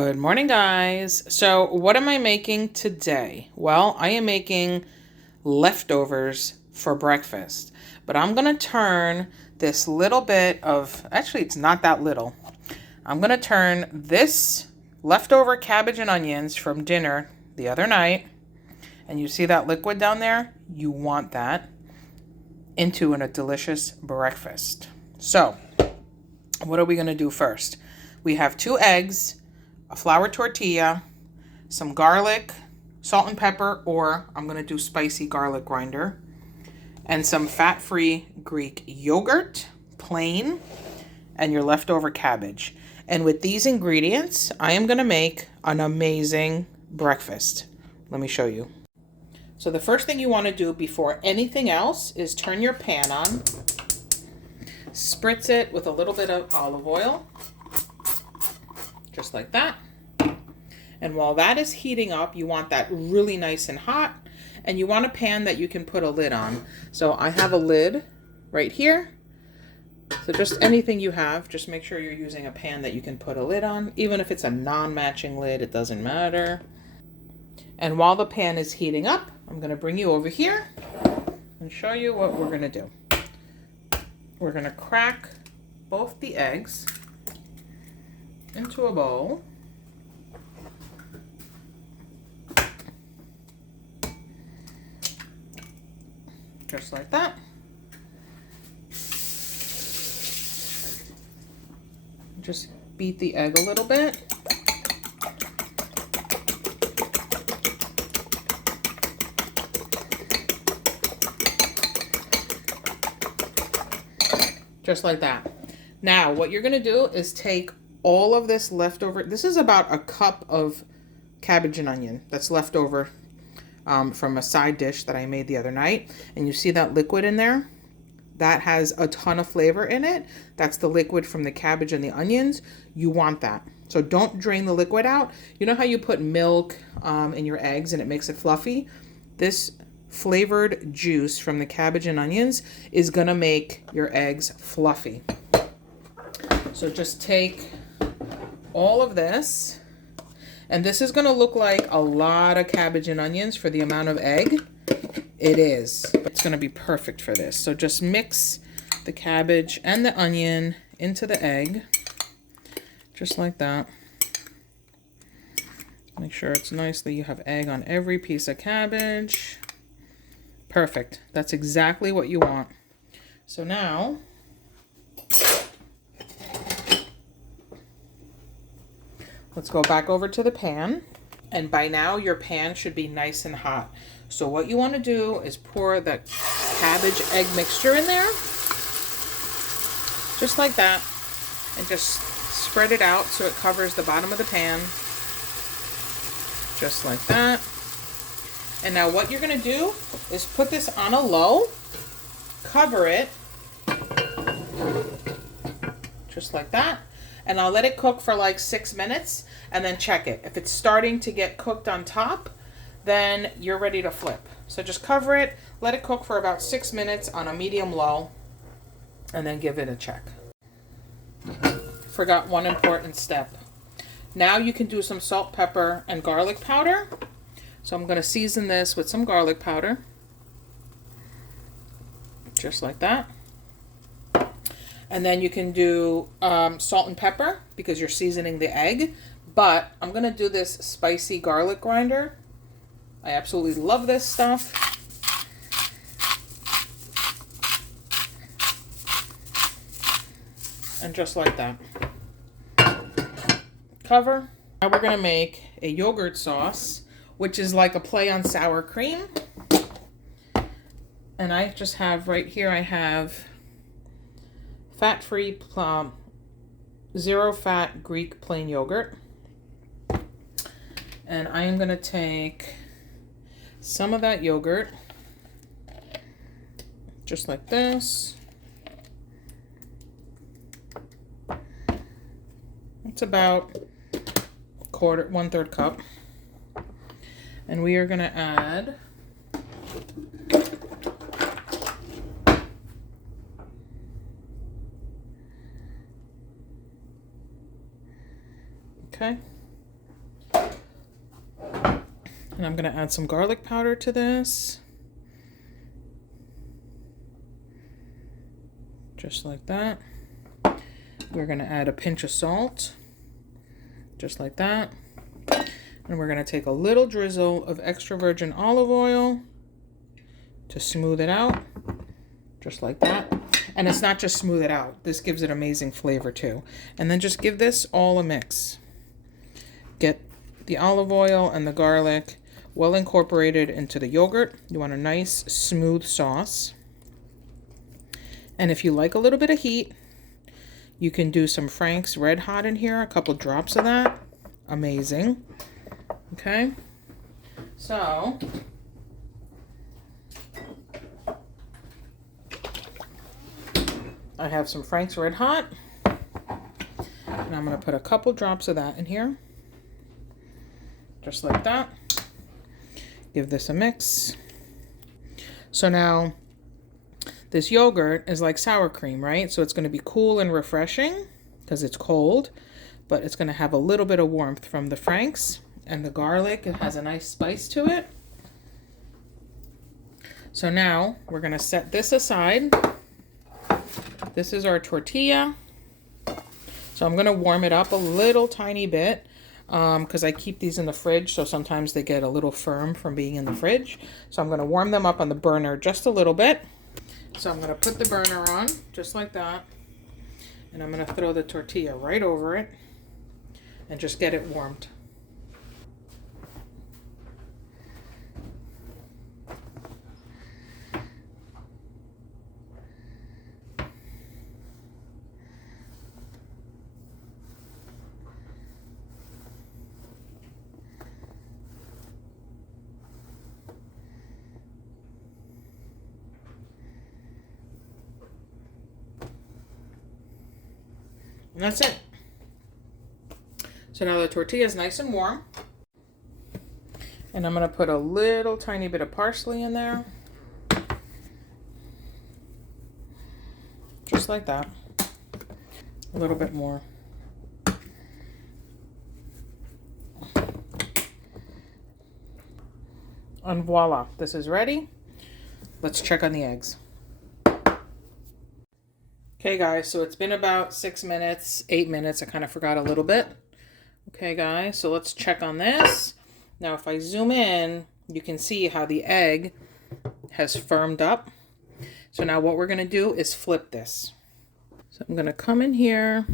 Good morning, guys. So what am I making today? Well, I am making leftovers for breakfast, but I'm going to turn this little bit of, actually it's not that little. I'm going to turn this leftover cabbage and onions from dinner the other night, and you see that liquid down there? You want that into a delicious breakfast. So what are we going to do first? We have 2 eggs, a flour tortilla, some garlic, salt and pepper, or I'm going to do spicy garlic grinder, and some fat-free Greek yogurt, plain, and your leftover cabbage. And with these ingredients, I am going to make an amazing breakfast. Let me show you. So the first thing you want to do before anything else is turn your pan on, spritz it with a little bit of olive oil, just like that. And while that is heating up, you want that really nice and hot, and you want a pan that you can put a lid on. So I have a lid right here. So just anything you have, just make sure you're using a pan that you can put a lid on. Even if it's a non-matching lid, it doesn't matter. And while the pan is heating up, I'm going to bring you over here and show you what we're going to do. We're going to crack both the eggs into a bowl. Just like that. Just beat the egg a little bit. Just like that. Now, what you're going to do is take all of this leftover. This is about a cup of cabbage and onion that's left over from a side dish that I made the other night. And you see that liquid in there? That has a ton of flavor in it. That's the liquid from the cabbage and the onions. You want that. So don't drain the liquid out. You know how you put milk in your eggs and it makes it fluffy? This flavored juice from the cabbage and onions is gonna make your eggs fluffy. So just take all of this, and this is gonna look like a lot of cabbage and onions for the amount of egg. It is, but it's gonna be perfect for this. So just mix the cabbage and the onion into the egg, just like that. Make sure it's nicely, you have egg on every piece of cabbage. Perfect. That's exactly what you want. So now, let's go back over to the pan. And by now, your pan should be nice and hot. So what you want to do is pour the cabbage egg mixture in there. Just like that. And just spread it out so it covers the bottom of the pan. Just like that. And now what you're going to do is put this on a low, cover it, just like that, and I'll let it cook for like 6 minutes and then check it. If it's starting to get cooked on top, then you're ready to flip. So just cover it, let it cook for about 6 minutes on a medium low, and then give it a check. Forgot one important step. Now you can do some salt, pepper, and garlic powder. So I'm going to season this with some garlic powder, just like that. And then you can do salt and pepper because you're seasoning the egg. But I'm going to do this spicy garlic grinder. I absolutely love this stuff. And just like that. Cover. Now we're going to make a yogurt sauce, which is like a play on sour cream. And I just have right here, I have fat-free, zero-fat Greek plain yogurt. And I am going to take some of that yogurt, just like this. It's about 1/3 cup. And we are going to add okay, And I'm going to add some garlic powder to this. Just like that. We're going to add a pinch of salt. Just like that. And we're going to take a little drizzle of extra virgin olive oil to smooth it out. Just like that. And it's not just smooth it out. This gives it amazing flavor too. And then just give this all a mix. Get the olive oil and the garlic well incorporated into the yogurt. You want a nice smooth sauce. And if you like a little bit of heat, you can do some Frank's Red Hot in here, a couple drops of that. Amazing. Okay. So I have some Frank's Red Hot, and I'm going to put a couple drops of that in here, just like that. Give this a mix. So now this yogurt is like sour cream, right? So it's going to be cool and refreshing because it's cold, but it's going to have a little bit of warmth from the Frank's and the garlic. It has a nice spice to it. So now we're going to set this aside. This is our tortilla. So I'm going to warm it up a little tiny bit because I keep these in the fridge, so sometimes they get a little firm from being in the fridge. So I'm going to warm them up on the burner just a little bit. So I'm going to put the burner on just like that, and I'm going to throw the tortilla right over it and just get it warmed. And that's it. So now the tortilla is nice and warm. And I'm going to put a little tiny bit of parsley in there. Just like that. A little bit more. And voila, this is ready. Let's check on the eggs. Okay guys, so it's been about 6 minutes, 8 minutes. I kind of forgot a little bit. Okay guys, so let's check on this. Now if I zoom in, you can see how the egg has firmed up. So now what we're going to do is flip this. So I'm going to come in here.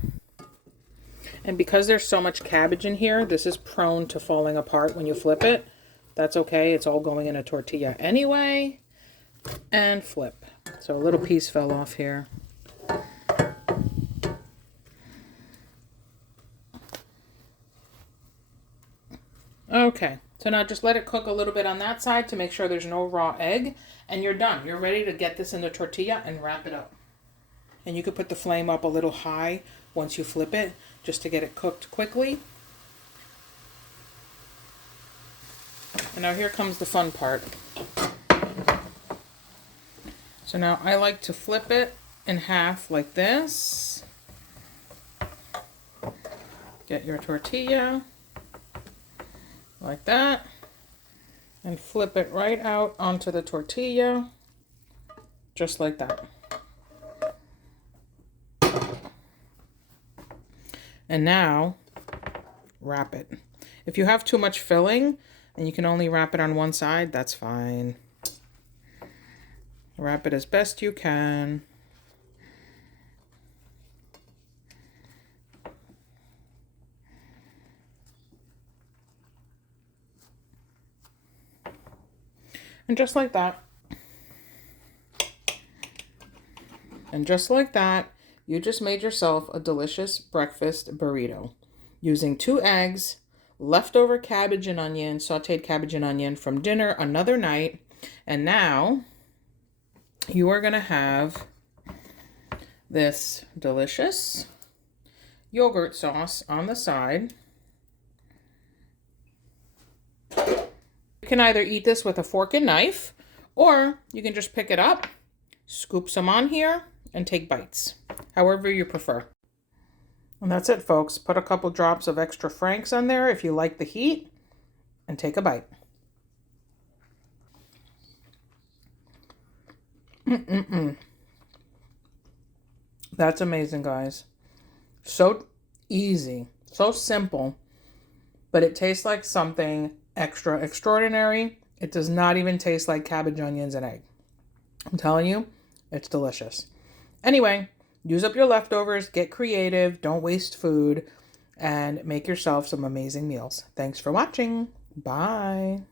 And because there's so much cabbage in here, this is prone to falling apart when you flip it. That's okay. It's all going in a tortilla anyway. And flip. So a little piece fell off here. Okay, so now just let it cook a little bit on that side to make sure there's no raw egg, and you're done. You're ready to get this in the tortilla and wrap it up. And you could put the flame up a little high once you flip it, just to get it cooked quickly. And now here comes the fun part. So now I like to flip it in half like this. Get your tortilla. Like that, and flip it right out onto the tortilla, just like that. And now, wrap it. If you have too much filling, and you can only wrap it on one side, that's fine. Wrap it as best you can. And just like that. And just like that, you just made yourself a delicious breakfast burrito using 2 eggs, leftover cabbage and onion, sauteed cabbage and onion from dinner another night. And now you are going to have this delicious yogurt sauce on the side. You can either eat this with a fork and knife, or you can just pick it up, scoop some on here, and take bites, however you prefer. And that's it, folks. Put a couple drops of extra Frank's on there if you like the heat, and take a bite. Mm-mm-mm. That's amazing, guys. So easy, so simple, but it tastes like something extra extraordinary. It does not even taste like cabbage, onions, and egg. I'm telling you, it's delicious. Anyway, use up your leftovers, get creative, don't waste food, and make yourself some amazing meals. Thanks for watching. Bye.